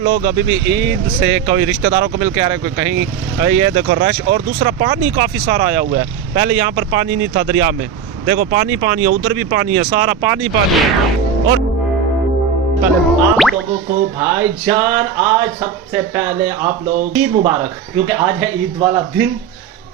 लोग अभी भी ईद से कोई रिश्तेदारों को मिल के आ रहे हैं, कोई कहीं। ये देखो रश, और दूसरा पानी काफ़ी सारा आया हुआ है। पहले यहाँ पर पानी नहीं था दरिया में, देखो पानी पानी है, उधर भी पानी है, सारा पानी पानी है। और पहले आप लोगों को भाईजान आज सबसे पहले आप लोग ईद मुबारक, क्योंकि आज है ईद वाला दिन।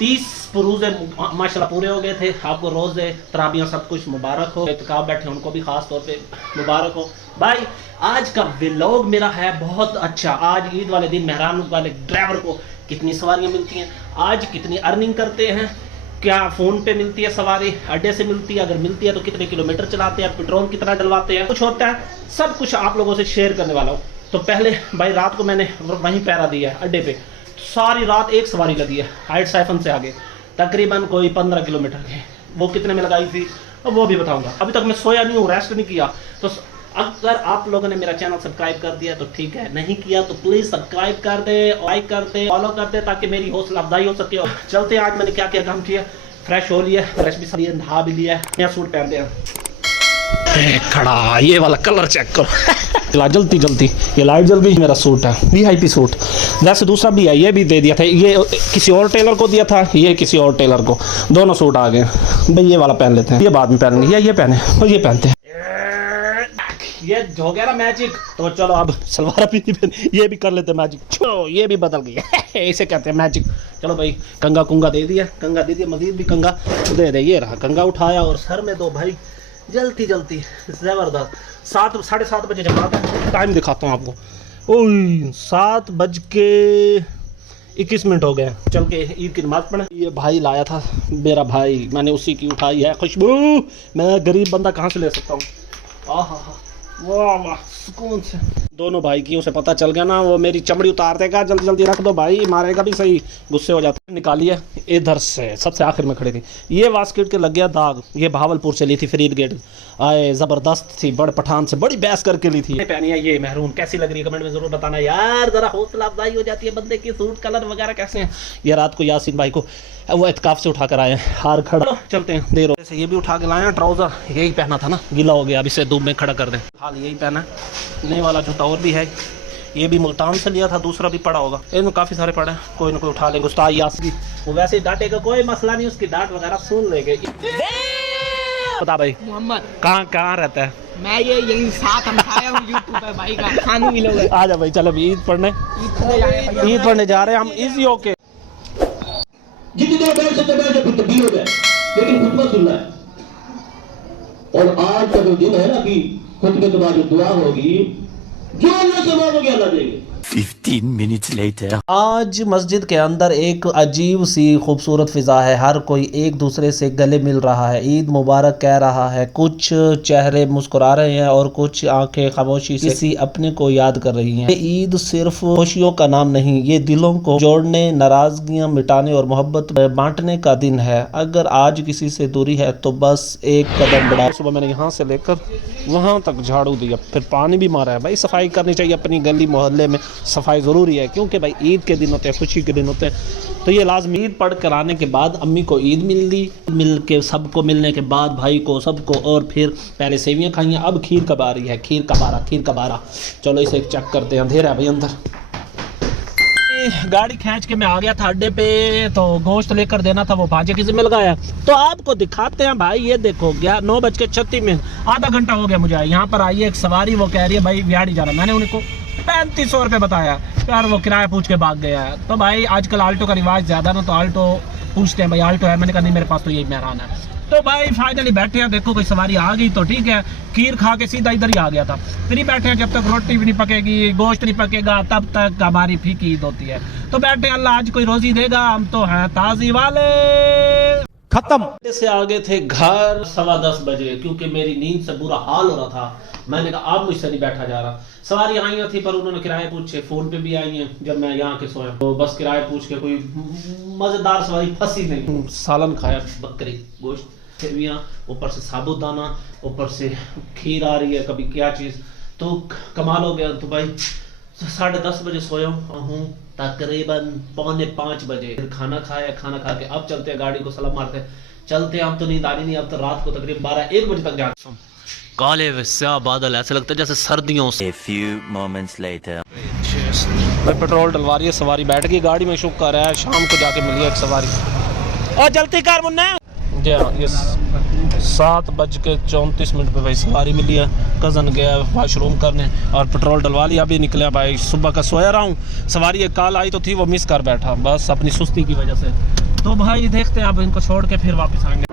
30 रोज़े माशाल्लाह पूरे हो गए थे। आपको रोज़े तराबियाँ सब कुछ मुबारक हो। इत्काफ बैठे उनको भी खास तौर पे मुबारक हो। भाई आज का व्लॉग मेरा है बहुत अच्छा। आज ईद वाले दिन मेहरान वाले ड्राइवर को कितनी सवारियाँ मिलती हैं, आज कितनी अर्निंग करते हैं, क्या फ़ोन पे मिलती है सवारी, अड्डे से मिलती है, अगर मिलती है तो कितने किलोमीटर चलाते हैं, पेट्रोल कितना डलवाते हैं, कुछ होता है, सब कुछ आप लोगों से शेयर करने वाला हूँ। तो पहले भाई रात को मैंने वहीं पैरा दिया है अड्डे पे, सारी रात एक सवारी लगी है हाइट साइफन से आगे, तकरीबन कोई 15 किलोमीटर की। वो कितने में लगाई थी वो भी बताऊंगा। अभी तक मैं सोया नहीं हूँ, रेस्ट नहीं किया। तो अगर आप लोगों ने मेरा चैनल सब्सक्राइब कर दिया तो ठीक है, नहीं किया तो प्लीज सब्सक्राइब कर दे, लाइक कर दे, फॉलो कर दे, ताकि मेरी हौसला अफजाई हो सके। चलते हैं, आज मैंने क्या क्या काम किया। फ्रेश हो लिया, ब्रश भी सही, नहा भी लिया, नया सूट पहनते हैं। खड़ा ये वाला कलर चेक करो जल्दी जल्दी, ये लाइट जल गई। मेरा सूट है VIP सूट, वैसे दूसरा भी है, ये भी दे दिया था, ये किसी और टेलर को दिया था, ये किसी और टेलर को, दोनों सूट आ गए। भाई ये वाला पहन लेते हैं, ये बाद में पहनेंगे, या ये पहने और ये पहनते हैं। ये हो गया ना मैजिक, तो चलो अब सलवार भी पहन, ये भी कर लेते हैं मैजिक। चलो ये भी बदल गया इसे कहते हैं मैजिक। चलो भाई कंगा कुंगा दे दिया, कंगा दे दिया, मजीद भी कंगा दे दे। ये रहा कंगा उठाया और सर में दो भाई, जल्दी जल्दी जबरदस्त। 7 साढ़े 7 बजे जमा था, टाइम दिखाता हूँ आपको। ओह 7:21 हो गए। चल के ईद की नमाज पढ़े। ये भाई लाया था मेरा भाई, मैंने उसी की उठाई है खुशबू। मैं गरीब बंदा कहाँ से ले सकता हूँ। आहा वाह वाह सुकून से। दोनों भाई की उसे पता चल गया ना, वो मेरी चमड़ी उतार देगा। जल्दी जल्दी रख दो भाई, मारेगा भी सही, गुस्से हो जाता है। निकालिए इधर से, सबसे आखिर में खड़े थी। ये वास्केट के लग गया दाग, ये भावलपुर से ली थी, फरीद गेट आए, ज़बरदस्त थी, बड़ पठान से बड़ी बहस करके ली थी। पहनी है ये महरून, कैसी लग रही है कमेंट में ज़रूर बताना यार, ज़रा हौसला अफजाई हो जाती है बंदे की। सूट कलर वगैरह कैसे हैं। ये रात को यासीन भाई को वो इत्काफ से उठा कर आए हैं, हार खड़ा। चलते हैं, देर हो। ये भी उठा के लाए हैं, ट्राउज़र यही पहना था ना, गीला हो गया, अब इसे धूप में खड़ा कर दें। हाल यही पहना है। नए वाला जूता और भी है, ये भी मुल्तान से लिया था, दूसरा भी पड़ा होगा। इनमें काफ़ी सारे पड़े हैं, कोई ना कोई उठा लेंगे। उस्ताद यासी वो वैसे डांटेगा, कोई मसला नहीं, उसकी डांट वगैरह सुन लेंगे। बता भाई मोहम्मद कहाँ रहता है। मैं ये यही साथ हम आया हूँ यूट्यूब पे भाई का खानू मिलोगे। आ जा भाई, चल अभी ईद पढ़ने जा रहे हैं हम। इजी ओके, जितनी देर बैठ सकते बैठ फिर तब्दील हो जाए, लेकिन खुतबा सुनना है। और आज का जो दिन है ना, कि खुतबे के बाद जो दुआ होगी, जो अल्लाह से मांगोगे अल्लाह देंगे। 15 minutes later. आज मस्जिद के अंदर एक अजीब सी खूबसूरत फ़िज़ा है, हर कोई एक दूसरे से गले मिल रहा है, ईद मुबारक कह रहा है। कुछ चेहरे मुस्कुरा रहे हैं और कुछ आंखें खामोशी से किसी अपने को याद कर रही हैं। ईद सिर्फ खुशियों का नाम नहीं, ये दिलों को जोड़ने, नाराज़गियाँ मिटाने और मोहब्बत बांटने का दिन है। अगर आज किसी से दूरी है तो बस एक कदम बढ़ा। सुबह मैंने यहाँ से लेकर वहाँ तक झाड़ू दिया, फिर पानी भी मारा है। भाई सफाई करनी चाहिए अपनी गली मोहल्ले में, सफाई ज़रूरी है, क्योंकि भाई ईद के दिन होते हैं, खुशी के दिन होते हैं। तो ये लाजमी। ईद पढ़ कर आने के बाद अम्मी को ईद मिल के सबको मिलने के बाद भाई को सबको, और फिर पहले सेवियाँ खाइयाँ, अब खीर कब आ रही है, खीर कब आ रहा। चलो इसे चेक करते हैं। अंधेरा है भाई अंदर। गाड़ी खींच के मैं आ गया था अड्डे पे, तो गोश्त लेकर देना था, वो भांजे किसी मिल गया। तो आपको दिखाते हैं भाई, ये देखो 9:36 आधा घंटा हो गया मुझे। यहाँ पर आई है एक सवारी, वो कह रही है भाई बिहाड़ी जाना। मैंने उनको 3500 रुपये बताया यार, वो किराया पूछ के भाग गया है। तो भाई आजकल आल्टो का रिवाज ज़्यादा ना, तो आल्टो पूछते हैं भाई आल्टो है। मैंने कहा नहीं मेरे पास तो यही मेहरान है। तो भाई फाइनली बैठे हैं, देखो कोई सवारी आ गई तो ठीक है। खीर खा के सीधा इधर ही आ गया था, फिर ही बैठे हैं। जब तक रोटी भी नहीं पकेगी, गोश्त नहीं पकेगा, तब तक हमारी फीकी ईद होती है। तो बैठे अल्लाह आज कोई रोजी देगा, हम तो हैं ताजी वाले। खत्म से आ गए थे घर 10:15 बजे, क्योंकि मेरी नींद से बुरा हाल हो रहा था। मैंने कहा अब मुझसे नहीं बैठा जा रहा। सवारी आई थी पर उन्होंने किराए पूछे, फ़ोन पे भी आई हैं जब मैं यहाँ के सोया, तो बस किराए पूछ के कोई मज़ेदार सवारी फंसी नहीं। सालन खाया, बकरी गोश्त, सेवियाँ, ऊपर से साबुदाना, ऊपर से खीर आ रही है, कभी क्या चीज़, तो कमाल हो गया। तो भाई 10:30 बजे सोया हूँ, तकरीबन 4:45 बजे फिर खाना खाया। खाना खा के अब चलते हैं, गाड़ी को सलाम मारते चलते हैं। अब तो नींद आ रही नहीं, अब तो रात को तकरीबन 12-1 बजे तक जाते। काले स्याह बादल, ऐसे लगता है जैसे सर्दियों से। A few moments later. भाई पेट्रोल डलवा रही है, सवारी बैठ गई गाड़ी में, शुक्र है शाम को जाके मिली है एक सवारी। और जल्दी कर मुन्ना। जी हाँ, ये 7:34 पे भाई सवारी मिली है। कज़न गया है वाशरूम करने और पेट्रोल डलवा लिया, अभी निकले भाई। सुबह का सोया रहा हूँ, सवारी एक कॉल आई तो थी, वो मिस कर बैठा बस अपनी सुस्ती की वजह से। तो भाई देखते हैं अब इनको छोड़ के फिर वापस आएंगे।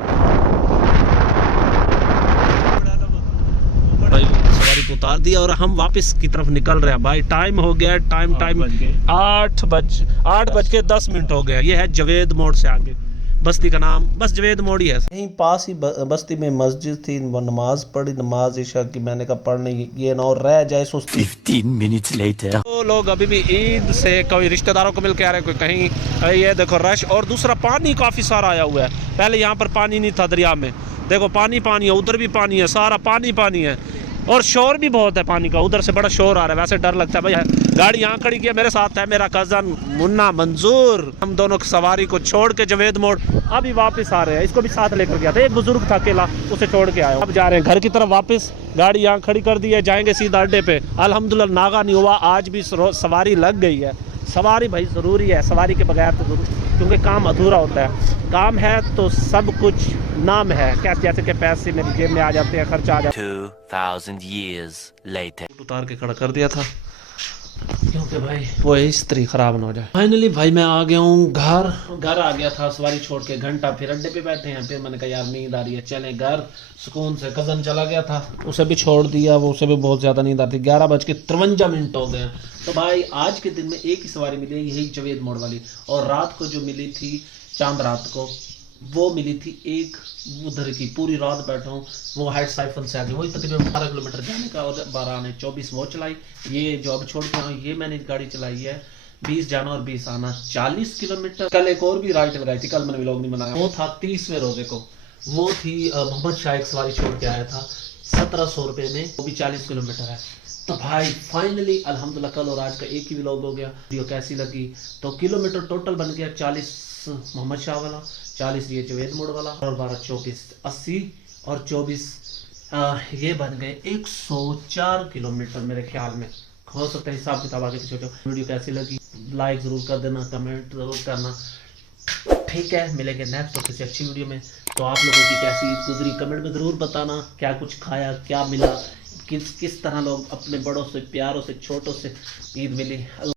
भाई सवारी को उतार दिया और हम वापस की तरफ निकल रहे हैं भाई। टाइम हो गया, टाइम 8:10 हो गया। ये है जवेद मोड़ से आगे, बस्ती का नाम बस जवेद मोड़ ही है। यहीं पास ही बस्ती में मस्जिद थी, वो नमाज पढ़ी, नमाज इशा की। मैंने कहा पढ़ने ये ना और रह जाए सुस्ती। 15 minutes later. तो लोग अभी भी ईद से कोई रिश्तेदारों को मिल के आ रहे हैं, कोई कहीं। ये देखो रश, और दूसरा पानी काफ़ी सारा आया हुआ है। पहले यहाँ पर पानी नहीं था दरिया में, देखो पानी पानी है, उधर भी पानी है, सारा पानी पानी है। और शोर भी बहुत है पानी का, उधर से बड़ा शोर आ रहा है। वैसे डर लगता है भाई। गाड़ी यहाँ खड़ी की है, मेरे साथ है मेरा कज़न मुन्ना मंजूर। हम दोनों सवारी को छोड़ के जवेद मोड़ अभी वापस आ रहे हैं। इसको भी साथ लेकर गया था, एक बुजुर्ग था अकेला, उसे छोड़ के आया। अब जा रहे हैं घर की तरफ वापस। गाड़ी यहाँ खड़ी कर दी है, जाएंगे सीधा अड्डे पे। अल्हम्दुलिल्लाह नागा नहीं हुआ, आज भी सवारी लग गई है। सवारी भाई ज़रूरी है, सवारी के बगैर तो जरूर, क्योंकि काम अधूरा होता है। काम है तो सब कुछ नाम है, क्या जैसे कि पैसे मेरी जेब में आ जाते हैं, खर्चा आ जाता है। 2000 years later. उतार के खड़ा कर दिया था क्योंकि भाई वो इस्त्री खराब ना हो जाए। फाइनली भाई मैं आ गया हूँ घर आ गया था सवारी छोड़ के। घंटा फिर अड्डे पे बैठे हैं, फिर मैंने कहा यार नींद आ रही है, चले घर सुकून से। कज़न चला गया था, उसे भी छोड़ दिया, वो उसे भी बहुत ज़्यादा नींद आती। 11:53 हो गए। तो भाई आज के दिन में एक ही सवारी मिली, यही जवेद मोड़ वाली। और रात को जो मिली थी, चांद रात को वो मिली थी एक उधर की। पूरी रात बैठा हूँ, वो हाइट साइफन से आगे, वही तकरीबन 12 किलोमीटर जाने का और 12 आने, 24 वो चलाई। ये जो अब छोड़ के आऊँ, ये मैंने गाड़ी चलाई है 20 जाना और 20 आना, 40 किलोमीटर। कल एक और भी राइड लगाई थी, कल मैंने व्लॉग नहीं बनाया, वो था 30वें रोजे को। वो थी मोहम्मद शाह, एक सवारी छोड़ के आया था 1700 रुपये में, वो भी 40 किलोमीटर है। तो भाई फाइनली अल्हम्दुलिल्लाह कल और आज का एक ही व्लॉग हो गया। वीडियो कैसी लगी? तो किलोमीटर टोटल बन गया 40 मोहम्मद शाह वाला, 40 ये जवेद मोड़ वाला, और 12 24 80 और 24 ये बन गए 104 किलोमीटर मेरे ख्याल में। हो सकता है हिसाब किताब आगे पीछे। वीडियो कैसी लगी लाइक ज़रूर कर देना, कमेंट ज़रूर करना। ठीक है, मिलेंगे नेक्स्ट और किसी अच्छी वीडियो में। तो आप लोगों की कैसी ईद गुजरी कमेंट में ज़रूर बताना। क्या कुछ खाया, क्या मिला, किस तरह लोग अपने बड़ों से, प्यारों से, छोटों से ईद मिली।